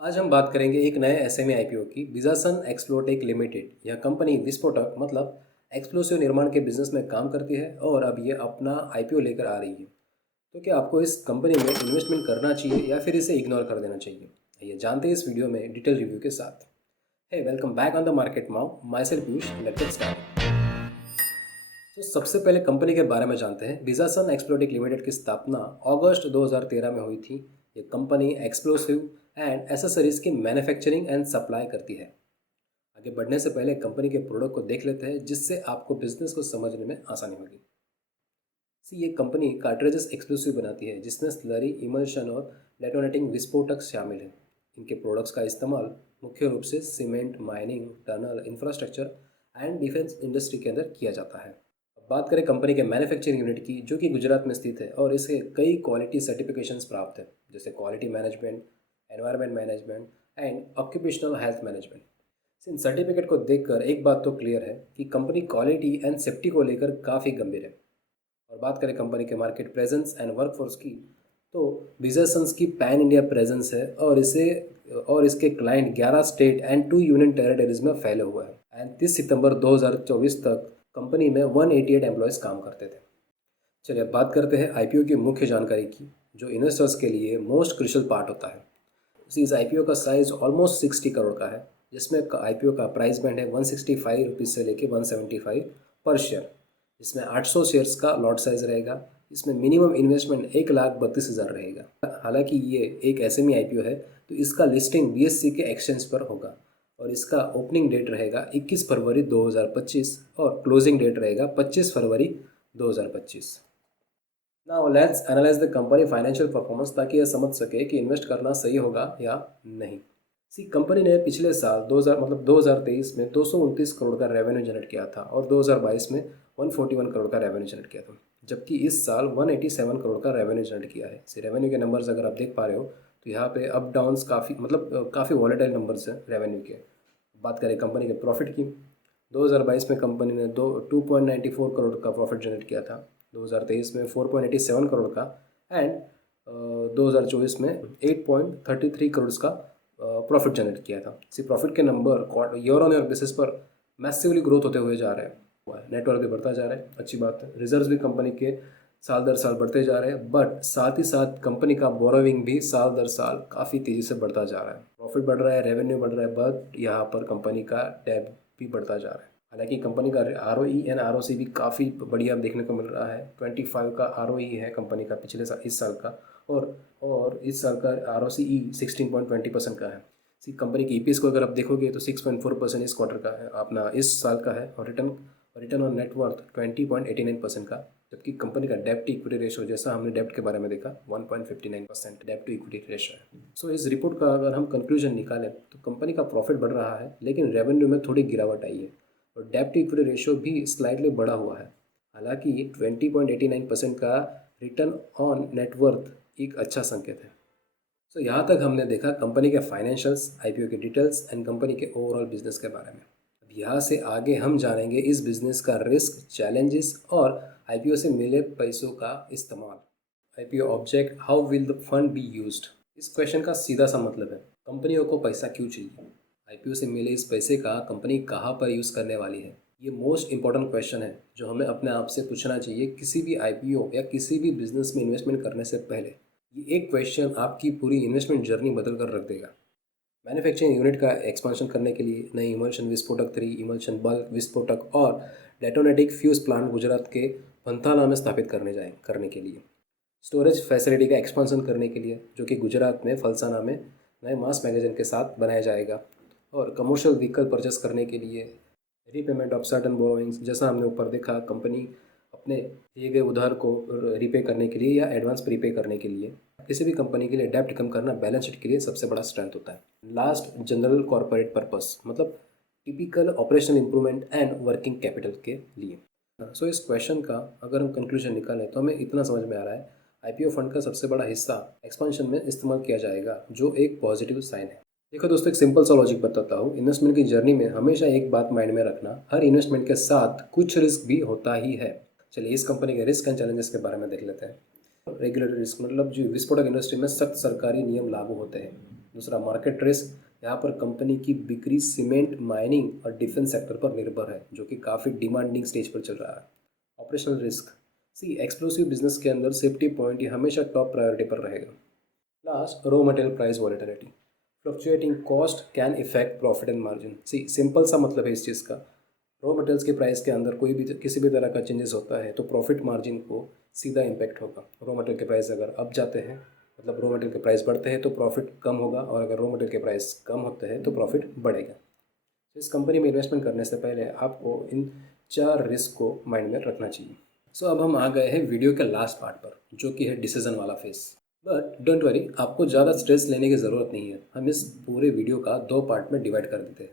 आज हम बात करेंगे एक नए एसएमई आईपीओ की। विजासन एक्सप्लोटेक लिमिटेड। यह कंपनी विस्फोटक मतलब एक्सप्लोसिव निर्माण के बिजनेस में काम करती है और अब ये अपना आईपीओ लेकर आ रही है। तो क्या आपको इस कंपनी में इन्वेस्टमेंट करना चाहिए या फिर इसे इग्नोर कर देना चाहिए? ये जानते हैं इस वीडियो में डिटेल रिव्यू के साथ। Hey welcome back on the market Mau, myself Piyush, let's get started. तो सबसे पहले कंपनी के बारे में जानते हैं। विजासन एक्सप्लोटिक लिमिटेड की स्थापना अगस्त 2013 में हुई थी। ये कंपनी एक्सप्लोसिव एंड एसेसरीज की मैन्युफैक्चरिंग एंड सप्लाई करती है। आगे बढ़ने से पहले कंपनी के प्रोडक्ट को देख लेते हैं, जिससे आपको बिजनेस को समझने में आसानी होगी। ये कंपनी कार्ट्रिजेस एक्सप्लोसिव बनाती है, जिसमें स्लरी, इमल्शन और डेटोनेटिंग विस्फोटक शामिल हैं। इनके प्रोडक्ट्स का इस्तेमाल मुख्य रूप से cement, mining, tunnel, infrastructure and defence industry के अंदर किया जाता है। अब बात करें कंपनी के मैन्युफैक्चरिंग यूनिट की, जो कि गुजरात में स्थित है और इसे कई क्वालिटी सर्टिफिकेशंस प्राप्त है, जैसे quality management, environment management and occupational health management. In certificate को देखकर एक बात तो क्लियर है कि कंपनी क्वालिटी एंड सेफ्टी को लेकर काफ़ी गंभीर है। और बात करें कंपनी के मार्केट प्रेजेंस एंड वर्कफोर्स की, तो विजयसंस की पैन इंडिया प्रेजेंस है और इसके client 11 state and 2 union territories में फैले हुए हैं। एंड 30 सितंबर 2024 तक कंपनी में 188 एम्प्लॉयज़ काम करते थे। चलिए अब बात करते हैं आईपीओ की मुख्य जानकारी की, जो इन्वेस्टर्स के लिए मोस्ट क्रिशियल पार्ट होता है। इस आईपीओ का साइज ऑलमोस्ट 60 करोड़ का है, जिसमें आईपीओ का प्राइस बैंड है 165 रुपीज़ से लेके 175 पर शेयर। इसमें 800 शेयर्स का लॉट साइज रहेगा। इसमें मिनिमम इन्वेस्टमेंट 1,32,000 रहेगा। हालांकि ये एक एसएमई आईपीओ है, तो इसका लिस्टिंग बीएससी के एक्सचेंज पर होगा और इसका ओपनिंग डेट रहेगा 21 फरवरी 2025 और क्लोजिंग डेट रहेगा 25 फरवरी 2025। Now let's analyse the company financial performance, ताकि यह समझ सके कि इन्वेस्ट करना सही होगा या नहीं। कंपनी ने पिछले साल 2023 में 229 करोड़ का रेवेन्यू जनरेट किया था और 2022 में 141 करोड़ का रेवेन्यू जनरेट किया था, जबकि इस साल 187 करोड़ का रेवेन्यू जनरेट किया है। रेवेन्यू के नंबर्स अगर आप देख पा रहे हो, तो यहाँ पे अप डाउन्स काफ़ी वॉलेटाइल नंबर्स हैं रेवेन्यू के। बात करें कंपनी के प्रॉफिट की, 2022 में कंपनी ने 2.94 करोड़ का प्रॉफिट जनरेट किया था, 2023 में 4.87 करोड़ का एंड 2024 में 8.33 करोड़ का प्रॉफिट जनरेट किया था। प्रॉफिट के number year on year basis पर मैसिवली ग्रोथ होते हुए जा रहे हैं। नेटवर्क भी बढ़ता जा रहा है, अच्छी बात है। रिजर्व्स भी कंपनी के साल दर साल बढ़ते जा रहे हैं, बट साथ ही साथ कंपनी का बोरोविंग भी साल दर साल काफ़ी तेज़ी से बढ़ता जा रहा है। प्रॉफिट बढ़ रहा है, रेवेन्यू बढ़ रहा है, बट यहाँ पर कंपनी का डेट भी बढ़ता जा रहा है। हालांकि कंपनी का ROE एंड ROC भी काफ़ी बढ़िया देखने को मिल रहा है। 25 का ROE है कंपनी का पिछले साल, इस साल का, और इस साल का ROCE 16.20% का है। कंपनी की EPS को अगर आप देखोगे तो 6.4% इस क्वार्टर का है, अपना इस साल का है, और रिटर्न ऑन नेटवर्थ 20.89% का। जबकि कंपनी का डेप्ट टू इक्विटी रेशो, जैसा हमने डेप्ट के बारे में देखा, 1.59% डेप्ट टू इक्विटी रेशो है। इस रिपोर्ट का अगर हम कंक्लूजन निकालें तो कंपनी का प्रॉफिट बढ़ रहा है, लेकिन रेवेन्यू में थोड़ी गिरावट आई है और डेप्ट टू इक्विटी रेशो भी स्लाइटली बढ़ा हुआ है। हालांकि 20.89% का रिटर्न ऑन नेटवर्थ एक अच्छा संकेत है। यहाँ तक हमने देखा कंपनी के फाइनेंशियल्स, आईपीओ के डिटेल्स एंड कंपनी के ओवरऑल बिजनेस के बारे में। अब यहाँ से आगे हम जानेंगे इस बिजनेस का रिस्क, चैलेंजेस और आईपीओ से मिले पैसों का इस्तेमाल। IPO object, how will the fund be used? इस क्वेश्चन का सीधा सा मतलब है, कंपनियों को पैसा क्यों चाहिए? आईपीओ से मिले इस पैसे का कंपनी कहाँ पर यूज़ करने वाली है? ये मोस्ट इंपॉर्टेंट क्वेश्चन है जो हमें अपने आप से पूछना चाहिए किसी भी आईपीओ या किसी भी बिजनेस में इन्वेस्टमेंट करने से पहले। ये एक क्वेश्चन आपकी पूरी इन्वेस्टमेंट जर्नी बदल कर रख देगा। मैन्युफैक्चरिंग यूनिट का एक्सपांशन करने के लिए नई इमल्शन विस्फोटक 3, इमल्शन बल्क विस्फोटक और डेटोनेटिक फ्यूज प्लांट गुजरात के पंथाला में स्थापित करने के लिए स्टोरेज फैसिलिटी का एक्सपांशन करने के लिए, जो कि गुजरात में फलसाना में नए मास मैगजीन के साथ बनाया जाएगा, और कमर्शियल व्हीकल परचेस करने के लिए रीपेमेंट ऑफ सर्टन बोरोइंग्स, जैसा हमने ऊपर देखा, कंपनी अपने दिए गए उधार को रीपे करने के लिए या एडवांस प्रीपे करने के लिए। किसी भी कंपनी के लिए डेप्ट कम करना बैलेंस शीट के लिए सबसे बड़ा स्ट्रेंथ होता है। लास्ट, जनरल कॉर्पोरेट पर्पस, मतलब typical operational improvement and working capital के लिए। इस क्वेश्चन का अगर हम कंक्लूजन निकालें तो हमें इतना समझ में आ रहा है, आईपीओ फंड का सबसे बड़ा हिस्सा एक्सपांशन में इस्तेमाल किया जाएगा, जो एक पॉजिटिव साइन है। देखो दोस्तों, एक सिंपल सा लॉजिक बताता हूँ। इन्वेस्टमेंट की जर्नी में हमेशा एक बात माइंड में रखना, हर इन्वेस्टमेंट के साथ कुछ रिस्क भी होता ही है। चलिए इस कंपनी के रिस्क एंड चैलेंजेस के बारे में देख लेते हैं। रेगुलेटरी रिस्क, मतलब जो विस्फोटक इंडस्ट्री में सख्त सरकारी नियम लागू होते हैं। दूसरा मार्केट रिस्क, यहाँ पर कंपनी की बिक्री सीमेंट, माइनिंग और डिफेंस सेक्टर पर निर्भर है, जो कि काफ़ी डिमांडिंग स्टेज पर चल रहा है। ऑपरेशनल रिस्क, सी एक्सप्लोसिव बिजनेस के अंदर सेफ्टी पॉइंट ये हमेशा टॉप प्रायोरिटी पर रहेगा। Last, raw material price volatility, fluctuating cost can affect profit and margin. See simple सा मतलब है इस चीज़ का, रॉ मटेरियल्स के प्राइस के अंदर कोई भी किसी भी तरह का चेंजेस होता है तो प्रॉफिट मार्जिन को सीधा इम्पैक्ट होगा। रॉ मटेरियल के प्राइस अगर अप जाते हैं, मतलब रॉ मटेरियल के प्राइस बढ़ते हैं तो प्रॉफिट कम होगा, और अगर रॉ मटेरियल के प्राइस कम होते हैं तो प्रॉफिट बढ़ेगा। इस कंपनी में इन्वेस्टमेंट करने से पहले आपको इन 4 रिस्क को माइंड में रखना चाहिए। सो अब हम आ गए हैं वीडियो के लास्ट पार्ट पर, जो कि है डिसीजन वाला फेस। बट डोंट वरी, आपको ज़्यादा स्ट्रेस लेने की ज़रूरत नहीं है। हम इस पूरे वीडियो का 2 पार्ट में डिवाइड कर देते हैं।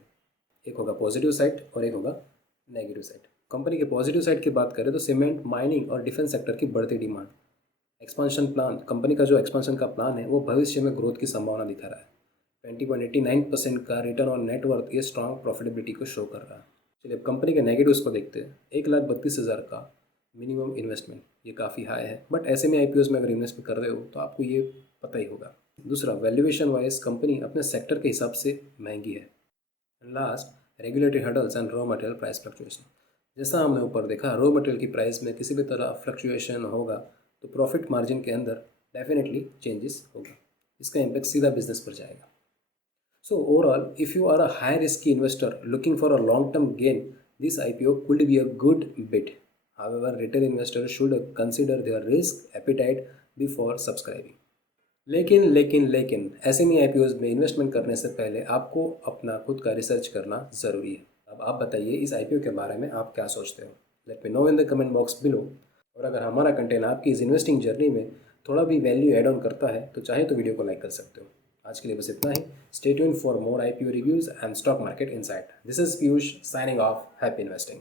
एक होगा पॉजिटिव साइड और एक होगा नेगेटिव साइड। कंपनी के पॉजिटिव साइड की बात करें तो सीमेंट, माइनिंग और डिफेंस सेक्टर की बढ़ती डिमांड। एक्सपांशन प्लान, कंपनी का जो एक्सपांशन का प्लान है वो भविष्य में ग्रोथ की संभावना दिखा रहा है। 20.89% का रिटर्न ऑन नेटवर्थ ये स्ट्रॉन्ग प्रॉफिटेबिलिटी को शो कर रहा है। चलिए अब कंपनी के नेगेटिव्स को देखते हैं। 1,32,000 का मिनिमम इन्वेस्टमेंट, ये काफ़ी हाई है, बट ऐसे में IPOs में अगर इन्वेस्ट कर रहे हो तो आपको ये पता ही होगा। दूसरा, वैल्यूएशन वाइज कंपनी अपने सेक्टर के हिसाब से महंगी है। Last, regulatory hurdles and raw material price fluctuation. जैसा हमने ऊपर देखा, रॉ मटेरियल की प्राइस में किसी भी तरह फ्लक्चुएशन होगा तो प्रॉफिट मार्जिन के अंदर डेफिनेटली चेंजेस होगा। इसका इम्पैक्ट सीधा बिजनेस पर जाएगा। So overall, if you are a high risky investor looking for a long term gain, this IPO could be a good bet. However, retail investors should consider their risk appetite before subscribing. लेकिन ऐसे में IPOs में investment करने से पहले आपको अपना खुद का रिसर्च करना ज़रूरी है। अब आप बताइए इस IPO के बारे में आप क्या सोचते हो। Let me know in the comment box below. और अगर हमारा कंटेंट आपकी इस इन्वेस्टिंग जर्नी में थोड़ा भी वैल्यू एड ऑन करता है तो चाहे तो वीडियो को लाइक कर सकते हो। आज के लिए बस इतना ही। Stay tune for more IPO reviews and stock market insight. This is Piyush signing off. Happy investing.